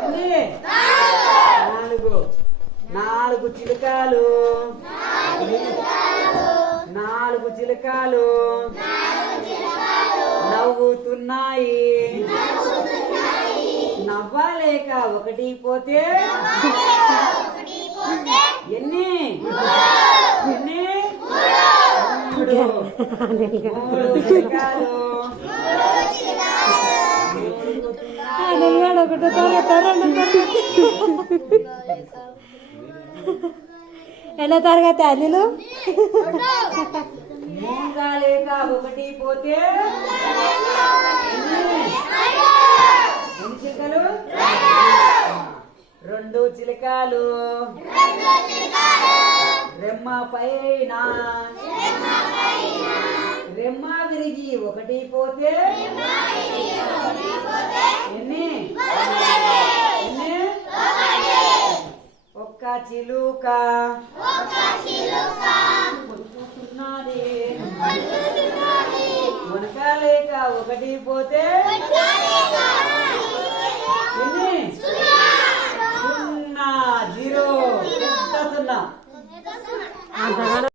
ఎన్ని? 4. 4 చిలుకలు 4 చిలుకలు నవ్వుతున్నాయి. నవ్వలేక ఒకటి పోతే ఎన్ని? ఎన్ని? 3 చిలుకలు ఎలా తరగతి అల్లులు మూంగాలేక ఒకటి పోతే ఎన్ని చిలుకలు? 2 చిలుకలు రెమ్మ పైన రెమ్మ విరిగి ఒకటి పోతే ఎన్ని? ఎన్ని? 1 చిలుక కొట్టుకున్నది. మునకాలేక ఒకటి పోతే ఎన్ని?